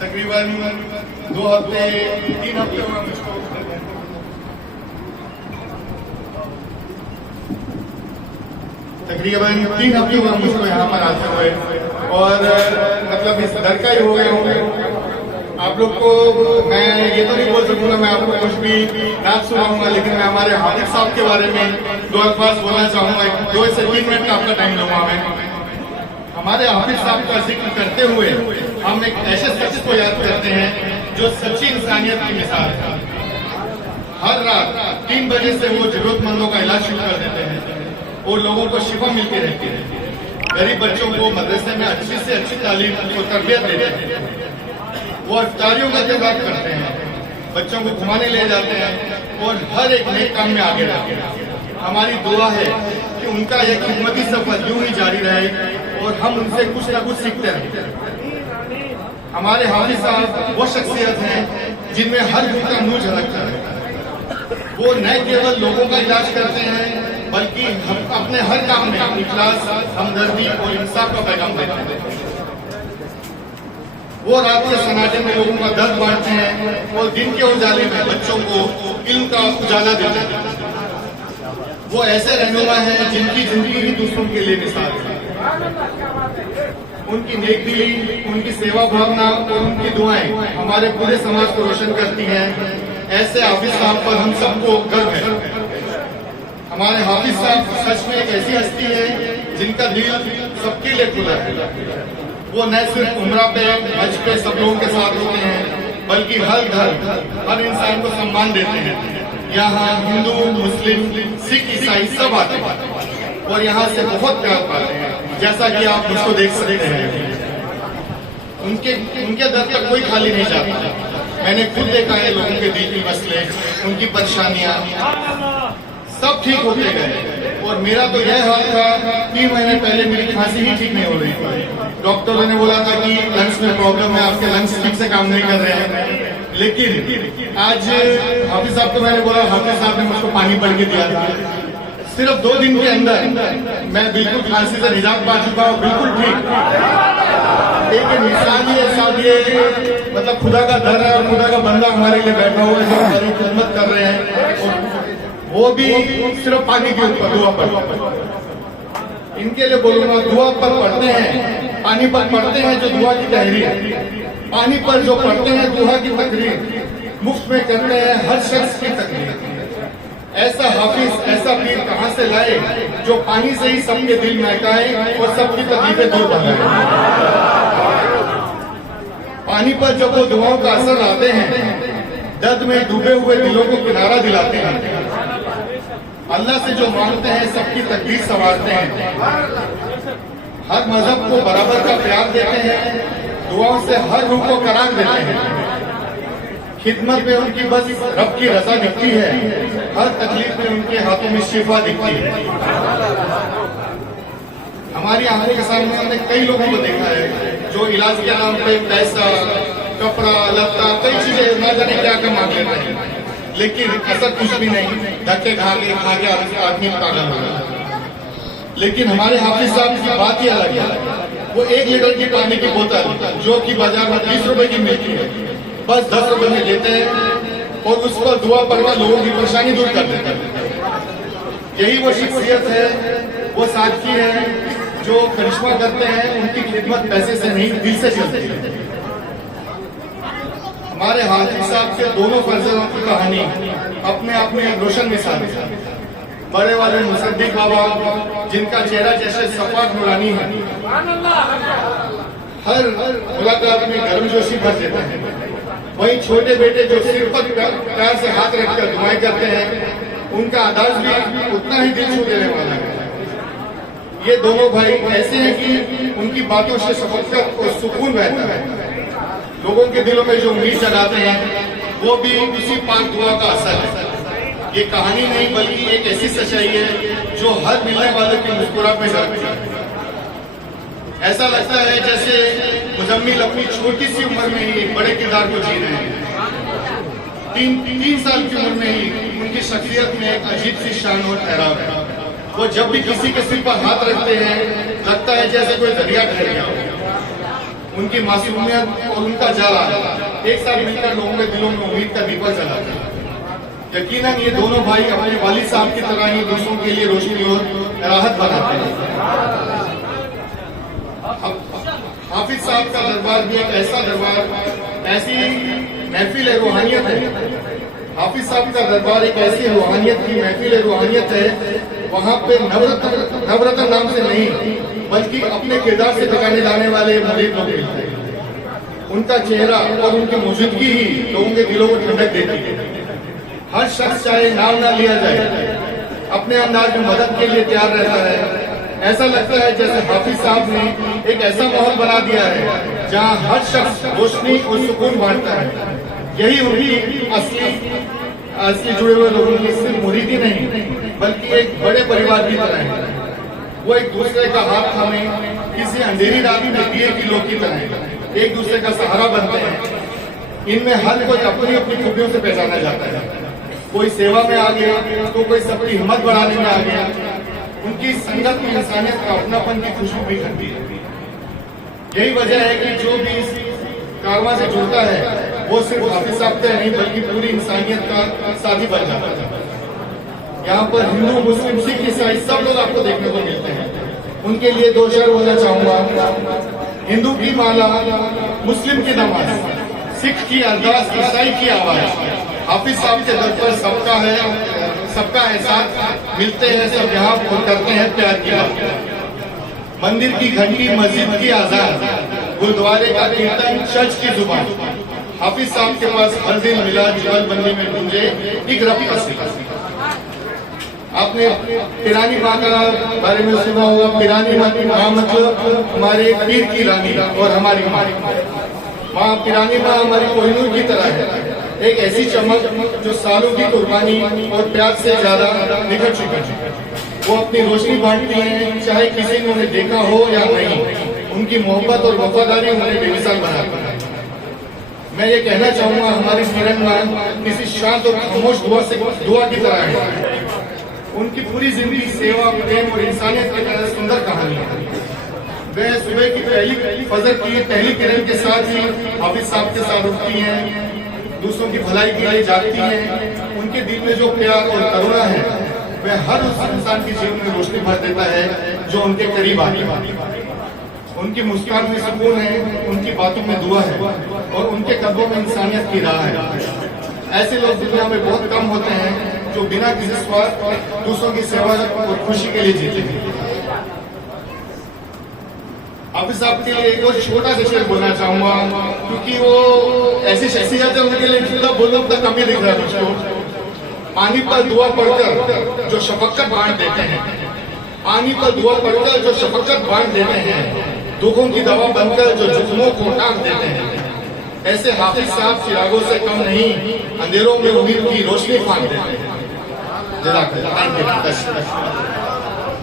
तकरीबन 2 हफ्ते 3 हफ्ते हुए मुझको यहाँ पर आते हुए, और मतलब इस दर का ही हो गए होंगे। आप लोग को मैं ये तो नहीं बोल सकूंगा, मैं आपको कुछ भी ना सुनाऊंगा, लेकिन मैं हमारे हाफिज साहब के बारे में 2 अल्फाज बोलना चाहूंगा। 2 से 3 मिनट का आपका टाइम लूंगा मैं। हमारे हाफिज साहब का जिक्र करते हुए हम एक ऐसे शख्स को याद करते हैं जो सच्ची इंसानियत की मिसाल है। हर रात 3 बजे से वो जरूरतमंदों का इलाज शुरू कर देते हैं और लोगों को शिफा मिलती रहती है। गरीब बच्चों को मदरसे में अच्छी से अच्छी तालीम और तरबियत देते हैं। वो इफ्तारियों का इंतजाम करते हैं, बच्चों को घुमाने ले जाते हैं और हर एक नए काम में आगे रहते हैं। हमारी दुआ है कि उनका यह खिदमती सफर यूं ही जारी रहे और हम उनसे कुछ न कुछ सीखते रहें। हमारे हाफिज साहब वो शख्सियत हैं जिनमें हर गुण का नूर झलकता है। वो न केवल लोगों का इलाज करते हैं बल्कि हम अपने हर काम में इखलास, हमदर्दी और इंसाफ का पैगाम देते हैं। वो रात के सन्नाटे में लोगों का दर्द बांटते हैं और दिन के उजाले में बच्चों को इल्म का उजाला देते हैं। वो ऐसे रहनुमा हैं जिनकी जिंदगी ही दूसरों के लिए मिसाल है। उनकी नेकदिली, उनकी सेवा भावना और उनकी दुआएं हमारे पूरे समाज को रोशन करती हैं। ऐसे हाफिज साहब पर हम सबको गर्व है। हमारे हाफिज साहब सच में एक ऐसी हस्ती है जिनका दिल सबके लिए खुला है। वो न सिर्फ उम्रा पे, हज पे सब लोगों के साथ होते हैं, बल्कि हर घर, हर इंसान को सम्मान देते हैं। यहाँ हिंदू, मुस्लिम, सिख, ईसाई सब आते हैं और यहाँ से बहुत प्यार पाते हैं, जैसा कि आप मुझको देख सकते हैं। उनके दर तक कोई खाली नहीं जाता। मैंने खुद देखा है लोगों के दिल के मसले, उनकी परेशानियां सब ठीक होते गए। और मेरा तो यह हाल था, 3 महीने पहले मेरी खांसी ही ठीक नहीं हो रही थी। डॉक्टरों ने बोला था कि लंग्स में प्रॉब्लम है, आपके लंग्स ठीक से काम नहीं कर रहे हैं। लेकिन आज हाफिज साहब को मैंने बोला, हाफिज साहब ने मुझको पानी पढ़ के दिया था। सिर्फ 2 दिन के अंदर मैं बिल्कुल खांसी से निजात पा चुका हूँ, बिल्कुल ठीक। एक इंसान ही ऐसा ये मतलब खुदा का दर है और खुदा का बंदा हमारे लिए बैठा हुआ है जो हमारी खिदमत कर रहे हैं, वो भी सिर्फ पानी के ऊपर दुआ पर। इनके लिए बोलूंगा, दुआ पर पढ़ते हैं, पानी पर पढ़ते हैं जो दुआ की तहरीर, पानी पर जो पढ़ते हैं दुआ की तकरीर, मुफ्त में करते हैं हर शख्स की तकरीर। ऐसा हाफिज, ऐसा पीर कहां से लाए जो पानी से ही सबके दिल महकाए और सबकी तकलीफें दूर बनाए। पानी पर जब वो दुआओं का असर लाते हैं, दर्द में डूबे हुए दिलों को किनारा दिलाते हैं। अल्लाह से जो मांगते हैं सबकी तकदीर संवारते हैं। हर मजहब को बराबर का प्यार देते हैं, दुआओं से हर रूह को करार देते हैं। खिदमत में उनकी बस रब की रजा दिखती है, हर तकलीफ में उनके हाथों में शिफा दिखती है। हमारी आंखों के सामने हमने कई लोगों को देखा है जो इलाज के नाम पे पैसा, कपड़ा, लत्ता, कई चीजें ना जाने क्या क्या मांग लेते हैं, लेकिन असर कुछ भी नहीं, धक्के खा के आदमी पागल हो गया। लेकिन हमारे हाफिज साहब की बात ही अलग है। वो 1 लीटर की पानी की बोतल जो कि बाजार में 20 रुपए की मिलती है, बस 10 रुपए में देते हैं और उस पर दुआ पढ़कर लोगों की परेशानी दूर कर देते हैं। यही वो शख्सियत है, वो साथी है जो करिश्मा करते हैं। उनकी खिदमत पैसे से नहीं, दिल से चलती है। हमारे हाफिज साहब के दोनों फर्जंदों की कहानी अपने आप में एक रोशन मिसाल है। बड़े वाले मुसद्दिक बाबा, जिनका चेहरा जैसे सफाक नूरानी है, हर मुलाकात में गर्मजोशी भर देते हैं। वहीं छोटे बेटे जो सिर पर प्यार से हाथ रखकर दुआएं करते हैं, उनका अंदाज भी उतना ही दिल छू देने वाला है। ये दोनों भाई ऐसे हैं कि उनकी बातों से शफकत और सुकून बहता है। लोगों के दिलों में जो उम्मीद जगाते हैं, वो भी इसी पाक दुआ का असर है। ये कहानी नहीं बल्कि एक ऐसी सच्चाई है जो हर मिलने वाले की मुस्कुराहट में जाती है। ऐसा लगता है जैसे मुजम्मिल अपनी छोटी सी उम्र में ही बड़े किरदार को जी रहे हैं। 3 साल की उम्र में ही उनकी शख्सियत में एक अजीब सी शान और ठहराव है। वो जब भी किसी के सिर पर हाथ रखते हैं, लगता है जैसे कोई दरिया ठहर गया हो। उनकी मासूमियत और उनका जला एक साथ मिलकर लोगों के दिलों में उम्मीद का दीपक जलाते हैं। यकीनन ये दोनों भाई अपने वालिद साहब की तरह ही दूसरों के लिए रोशनी और राहत बनाते हैं। हाफिज साहब का दरबार भी एक ऐसा दरबार, ऐसी महफिल रूहानियत है। हाफिज साहब का दरबार एक ऐसी रूहानियत की महफिल रूहानियत है। वहाँ पे नवरत्न नाम से नहीं बल्कि अपने किरदार से टकाने जाने वाले मुरीद लोग मिलते हैं। उनका चेहरा और उनकी मौजूदगी ही लोगों के दिलों को ठंडक देती है। हर शख्स चाहे नाम ना लिया जाए अपने अंदाज में मदद के लिए तैयार रहता है। ऐसा लगता है जैसे हाफिज साहब ने एक ऐसा माहौल बना दिया है जहाँ हर शख्स रोशनी और सुकून बांटता है। यही उनकी असली जुड़े हुए लोगों की सिर्फ मुरीदी नहीं बल्कि एक बड़े परिवार की तरह है। वो एक दूसरे का हाथ थामे किसी अंधेरी रात में दिए की लोग की तरह एक दूसरे का सहारा बनते हैं। इनमें हर कोई अपनी अपनी खूबियों से पहचाना जाता है। कोई सेवा में आ गया तो कोई सबकी हिम्मत बढ़ाने में आ गया। उनकी संगत में इंसानियत का अपनापन की खुशबू भी करती है। यही वजह है कि जो भी इस कारवां से जुड़ता है वो सिर्फ हाफिज साहब का नहीं बल्कि पूरी इंसानियत का साथी बन जाता है। यहाँ पर हिंदू मुस्लिम सिख ईसाई सब लोग आपको देखने को मिलते हैं। उनके लिए दो शेर बोलना चाहूंगा। हिंदू की माला, मुस्लिम की नमाज, सिख की अरदास, ईसाई की आवाज। हाफिज साहब के दर पर सबका है, सबका एहसास मिलते हैं। सब यहाँ करते हैं प्यार की बात। मंदिर की घंटी, मस्जिद की आजाद, गुरुद्वारे का कीर्तन, चर्च की जुबान। हाफिज साहब के पास हर दिन मिला जुगलबंदी में गूंजे एक रब का सिक्का। आपने पिरानी माँ का बारे में सुना होगा। पिरानी माँ मतलब हमारे पीर की रानी और हमारी माँ। माँ पिरानी माँ हमारी कोहिनूर की तरह है। एक ऐसी चमक जो सालों की कुर्बानी और प्यार से ज्यादा निखर चुकी है। वो अपनी रोशनी बांटती हैं चाहे किसी ने उन्हें देखा हो या नहीं। उनकी मोहब्बत और वफादारी उन्हें बेमिसाल बनाती है। मैं ये कहना चाहूंगा हमारी किरण माँ किसी शांत और खामोश दुआ की तरह है। उनकी पूरी जिंदगी सेवा, प्रेम और इंसानियत की तरह सुंदर कहानी है। वह सुबह की पहली फजर की पहली किरण के साथ ही हाफिज साहब के साथ उठती हैं, दूसरों की भलाई के लिए जागती हैं। उनके दिल में जो प्यार और करुणा है वह हर उस इंसान के जीवन में रोशनी भर देता है जो उनके करीब आती। उनकी मुस्कान में सुकून है, उनकी बातों में दुआ है और उनके कदमों में इंसानियत की राह है। ऐसे लोग दुनिया में बहुत कम होते हैं जो बिना किसी स्वार्थ दूसरों की सेवा और खुशी के लिए जीते हैं। हाफिज साहब के लिए एक और छोटा सा शेर बोलना चाहूंगा क्योंकि वो ऐसी शख्सियत है उनके लिए जितना बोलना उतना कम ही दिख रहा है मुझको। पानी पर दुआ पढ़कर जो शफकत बांट देते हैं, पानी पर दुआ पढ़कर जो शफकत बांट देते हैं, दुखों की दवा बनकर जो जुख्मों को ढाक देते हैं, ऐसे हाफिज साहब चिरागों से कम नहीं, अंधेरों में उम्मीद की रोशनी फांक देते हैं। जज़ाकल्लाह।